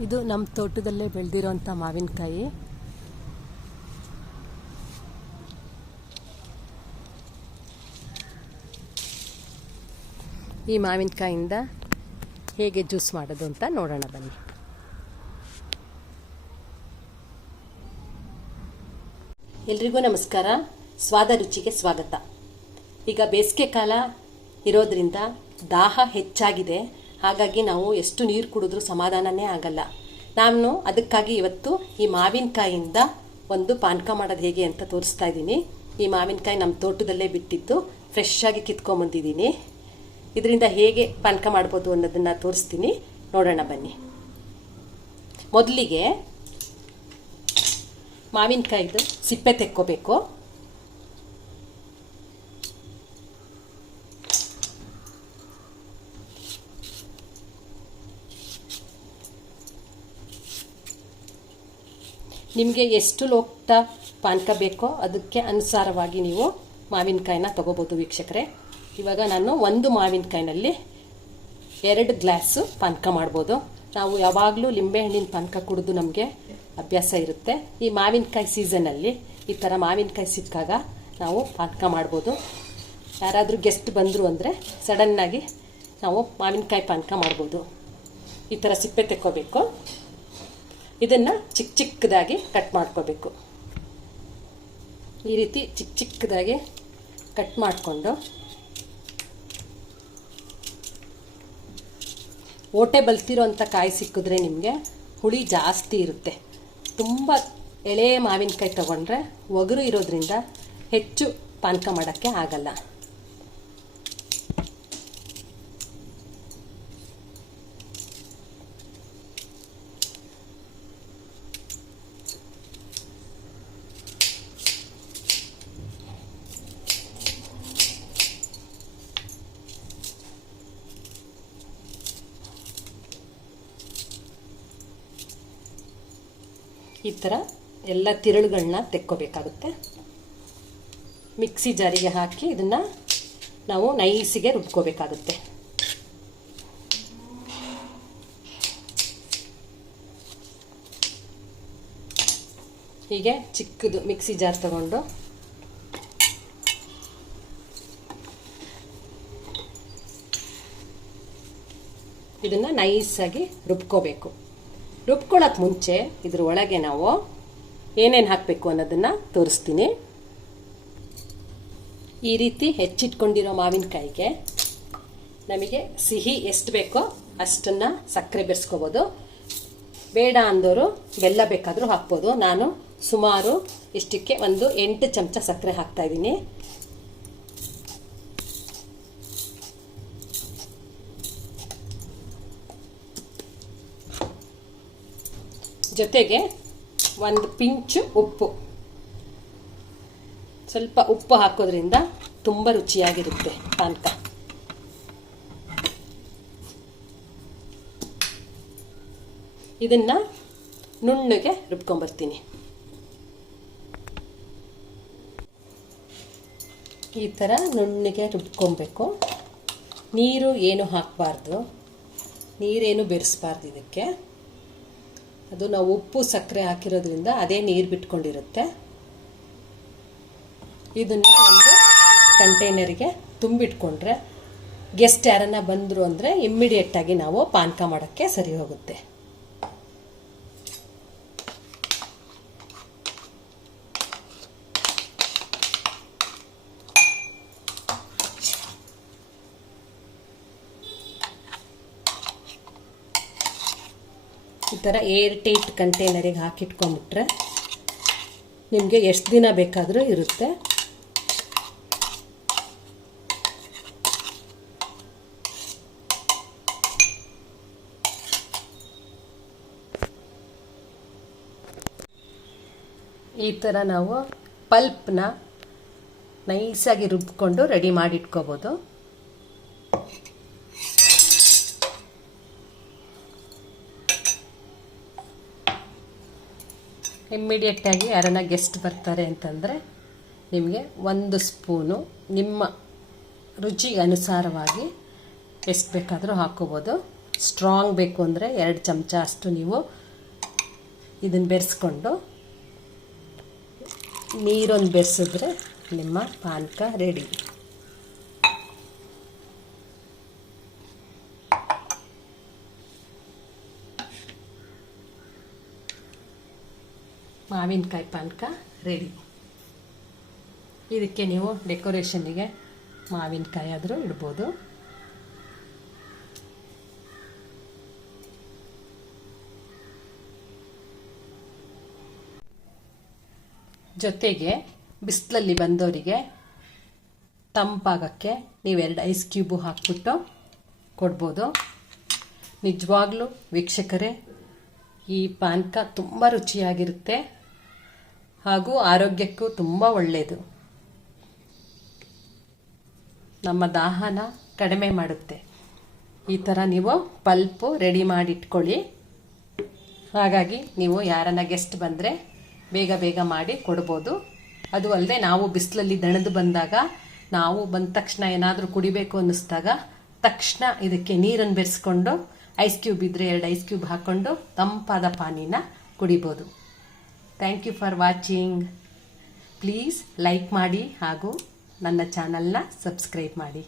ಇದು ನಮ್ಮ ತೋಟದಲ್ಲೇ ಬೆಳೆದಿರೋಂಥ ಮಾವಿನಕಾಯಿ. ಈ ಮಾವಿನಕಾಯಿಂದ ಹೇಗೆ ಜ್ಯೂಸ್ ಮಾಡೋದು ಅಂತ ನೋಡೋಣ ಬನ್ನಿ. ಎಲ್ರಿಗೂ ನಮಸ್ಕಾರ. ಸ್ವಾದ ರುಚಿಗೆ ಸ್ವಾಗತ. ಈಗ ಬೇಸಿಗೆ ಕಾಲ ಇರೋದ್ರಿಂದ ದಾಹ ಹೆಚ್ಚಾಗಿದೆ. ಹಾಗಾಗಿ ನಾವು ಎಷ್ಟು ನೀರು ಕುಡಿದ್ರೂ ಸಮಾಧಾನನೇ ಆಗಲ್ಲ. ನಾನು ಅದಕ್ಕಾಗಿ ಇವತ್ತು ಈ ಮಾವಿನಕಾಯಿಯಿಂದ ಒಂದು ಪಾನಕ ಮಾಡೋದು ಹೇಗೆ ಅಂತ ತೋರಿಸ್ತಾ ಇದ್ದೀನಿ. ಈ ಮಾವಿನಕಾಯಿ ನಮ್ಮ ತೋಟದಲ್ಲೇ ಬಿಟ್ಟಿದ್ದು ಫ್ರೆಶ್ ಆಗಿ ಕಿತ್ಕೊಂಬಂದಿದ್ದೀನಿ. ಇದರಿಂದ ಹೇಗೆ ಪಾನಕ ಮಾಡ್ಬೋದು ಅನ್ನೋದನ್ನು ತೋರಿಸ್ತೀನಿ. ನೋಡೋಣ ಬನ್ನಿ. ಮೊದಲಿಗೆ ಮಾವಿನಕಾಯಿದು ಸಿಪ್ಪೆ ತೆಕ್ಕೋಬೇಕು. ನಿಮಗೆ ಎಷ್ಟು ಲೋಟ ಪಾನಕ ಬೇಕೋ ಅದಕ್ಕೆ ಅನುಸಾರವಾಗಿ ನೀವು ಮಾವಿನಕಾಯಿನ ತಗೋಬೋದು ವೀಕ್ಷಕರೇ. ಇವಾಗ ನಾನು ಒಂದು ಮಾವಿನಕಾಯಿನಲ್ಲಿ ಎರಡು ಗ್ಲಾಸು ಪಾನಕ ಮಾಡ್ಬೋದು. ನಾವು ಯಾವಾಗಲೂ ಲಿಂಬೆಹಣ್ಣಿನ ಪಾನಕ ಕುಡಿದು ನಮಗೆ ಅಭ್ಯಾಸ ಇರುತ್ತೆ. ಈ ಮಾವಿನಕಾಯಿ ಸೀಸನಲ್ಲಿ ಈ ಥರ ಮಾವಿನಕಾಯಿ ಸಿಕ್ಕಾಗ ನಾವು ಪಾನಕ ಮಾಡ್ಬೋದು. ಯಾರಾದರೂ ಗೆಸ್ಟ್ ಬಂದರು ಅಂದರೆ ಸಡನ್ನಾಗಿ ನಾವು ಮಾವಿನಕಾಯಿ ಪಾನಕ ಮಾಡ್ಬೋದು. ಈ ಥರ ಸಿಪ್ಪೆ ತೆಕ್ಕೋಬೇಕು. ಇದನ್ನು ಚಿಕ್ಕ ಚಿಕ್ಕದಾಗಿ ಕಟ್ ಮಾಡ್ಕೋಬೇಕು. ಈ ರೀತಿ ಚಿಕ್ಕ ಚಿಕ್ಕದಾಗಿ ಕಟ್ ಮಾಡಿಕೊಂಡು ಓಟೆ ಬಲ್ತಿರೋ ಅಂಥ ಕಾಯಿ ಸಿಕ್ಕಿದ್ರೆ ನಿಮಗೆ ಹುಳಿ ಜಾಸ್ತಿ ಇರುತ್ತೆ. ತುಂಬ ಎಳೆ ಮಾವಿನಕಾಯಿ ತಗೊಂಡ್ರೆ ಒಗರು ಇರೋದ್ರಿಂದ ಹೆಚ್ಚು ಪಾನಕ ಮಾಡೋಕ್ಕೆ ಆಗಲ್ಲ. ಈ ಥರ ಎಲ್ಲ ತಿರುಳುಗಳನ್ನ ತೆಕ್ಕೋಬೇಕಾಗುತ್ತೆ. ಮಿಕ್ಸಿ ಜಾರಿಗೆ ಹಾಕಿ ಇದನ್ನು ನಾವು ನೈಸಿಗೆ ರುಬ್ಕೋಬೇಕಾಗುತ್ತೆ. ಹೀಗೆ ಚಿಕ್ಕದು ಮಿಕ್ಸಿ ಜಾರ್ ತಗೊಂಡು ಇದನ್ನು ನೈಸಾಗಿ ರುಬ್ಕೋಬೇಕು. ರುಬ್ಕೊಳ್ಳೋಕೆ ಮುಂಚೆ ಇದ್ರ ಒಳಗೆ ನಾವು ಏನೇನು ಹಾಕಬೇಕು ಅನ್ನೋದನ್ನು ತೋರಿಸ್ತೀನಿ. ಈ ರೀತಿ ಹೆಚ್ಚಿಟ್ಕೊಂಡಿರೋ ಮಾವಿನಕಾಯಿಗೆ ನಮಗೆ ಸಿಹಿ ಎಷ್ಟು ಬೇಕೋ ಅಷ್ಟನ್ನು ಸಕ್ಕರೆ ಬೆರೆಸ್ಕೋಬೋದು. ಬೇಡ ಅಂದವರು ಬೆಲ್ಲ ಬೇಕಾದರೂ ಹಾಕ್ಬೋದು. ನಾನು ಸುಮಾರು ಇಷ್ಟಕ್ಕೆ ಒಂದು ಎಂಟು ಚಮಚ ಸಕ್ಕರೆ ಹಾಕ್ತಾ ಜೊತೆಗೆ ಒಂದು ಪಿಂಚು ಉಪ್ಪು. ಸ್ವಲ್ಪ ಉಪ್ಪು ಹಾಕೋದ್ರಿಂದ ತುಂಬ ರುಚಿಯಾಗಿರುತ್ತೆ ಪಾನಕ. ಇದನ್ನು ನುಣ್ಣಗೆ ರುಬ್ಕೊಂಬರ್ತೀನಿ. ಈ ಥರ ನುಣ್ಣಗೆ ರುಬ್ಕೊಬೇಕು. ನೀರು ಏನು ಹಾಕಬಾರ್ದು. ನೀರೇನು ಬೆರೆಸ್ಬಾರ್ದು ಇದಕ್ಕೆ. ಅದು ನಾವು ಉಪ್ಪು ಸಕ್ಕರೆ ಹಾಕಿರೋದ್ರಿಂದ ಅದೇ ನೀರು ಬಿಟ್ಕೊಂಡಿರುತ್ತೆ. ಇದನ್ನು ಒಂದು ಕಂಟೈನರಿಗೆ ತುಂಬಿಟ್ಕೊಂಡ್ರೆ ಗೆಸ್ಟ್ ಯಾರನ್ನ ಬಂದರು ಅಂದರೆ ಇಮ್ಮಿಡಿಯೇಟಾಗಿ ನಾವು ಪಾನಕ ಮಾಡೋಕ್ಕೆ ಸರಿ ಹೋಗುತ್ತೆ. ಈ ಥರ ಏರ್ ಟೈಟ್ ಕಂಟೈನರಿಗೆ ಹಾಕಿಟ್ಕೊಂಬಿಟ್ರೆ ನಿಮಗೆ ಎಷ್ಟು ದಿನ ಬೇಕಾದರೂ ಇರುತ್ತೆ. ಈ ಥರ ನಾವು ಪಲ್ಪ್ನ ನೈಸಾಗಿ ರುಬ್ಕೊಂಡು ರೆಡಿ ಮಾಡಿಟ್ಕೋಬೋದು. ಇಮ್ಮಿಡಿಯೇಟಾಗಿ ಯಾರನ್ನ ಗೆಸ್ಟ್ ಬರ್ತಾರೆ ಅಂತಂದರೆ ನಿಮಗೆ ಒಂದು ಸ್ಪೂನು ನಿಮ್ಮ ರುಚಿಗೆ ಅನುಸಾರವಾಗಿ ಎಷ್ಟು ಬೇಕಾದರೂ ಹಾಕೋಬೋದು. ಸ್ಟ್ರಾಂಗ್ ಬೇಕು ಅಂದರೆ ಎರಡು ಚಮಚ ಅಷ್ಟು ನೀವು ಇದನ್ನು ಬೆರೆಸ್ಕೊಂಡು ನೀರೊಂದು ಬೆರೆಸಿದ್ರೆ ನಿಮ್ಮ ಪಾನಕ ರೆಡಿ ಮಾವಿನಕಾಯಿ ಪಾನಕ ರೆಡಿ ಇದಕ್ಕೆ ನೀವು ಡೆಕೋರೇಷನ್ನಿಗೆ ಮಾವಿನಕಾಯಿ ಆದರೂ ಇಡ್ಬೋದು. ಜೊತೆಗೆ ಬಿಸಿಲಲ್ಲಿ ಬಂದವರಿಗೆ ತಂಪಾಗಕ್ಕೆ ನೀವೆರಡು ಐಸ್ ಕ್ಯೂಬು ಹಾಕ್ಬಿಟ್ಟು ಕೊಡ್ಬೋದು. ನಿಜವಾಗ್ಲೂ ವೀಕ್ಷಕರೇ, ಈ ಪಾನಕ ತುಂಬ ರುಚಿಯಾಗಿರುತ್ತೆ. ಹಾಗೂ ಆರೋಗ್ಯಕ್ಕೂ ತುಂಬ ಒಳ್ಳೆಯದು ನಮ್ಮ ದಾಹನ ಕಡಿಮೆ ಮಾಡುತ್ತೆ. ಈ ಥರ ನೀವು ಪಲ್ಪು ರೆಡಿ ಮಾಡಿ ಇಟ್ಕೊಳ್ಳಿ ಹಾಗಾಗಿ ನೀವು ಯಾರನ್ನ ಗೆಸ್ಟ್ ಬಂದರೆ ಬೇಗ ಬೇಗ ಮಾಡಿ ಕೊಡ್ಬೋದು. ಅದು ಅಲ್ಲದೆ ನಾವು ಬಿಸಿಲಲ್ಲಿ ದಣದು ಬಂದಾಗ, ನಾವು ಬಂದ ತಕ್ಷಣ ಏನಾದರೂ ಕುಡಿಬೇಕು ಅನ್ನಿಸ್ದಾಗ ತಕ್ಷಣ ಇದಕ್ಕೆ ನೀರನ್ನು ಬೆರೆಸ್ಕೊಂಡು ಐಸ್ ಕ್ಯೂಬ್ ಇದ್ದರೆ ಎರಡು ಐಸ್ ಕ್ಯೂಬ್ ಹಾಕ್ಕೊಂಡು ತಂಪಾದ ಪಾನೀನ ಕುಡಿಬೋದು. Thank you for watching please like ಮಾಡಿ ಹಾಗೂ ನನ್ನ ಚಾನಲ್ನ ಸಬ್ಸ್ಕ್ರೈಬ್ ಮಾಡಿ.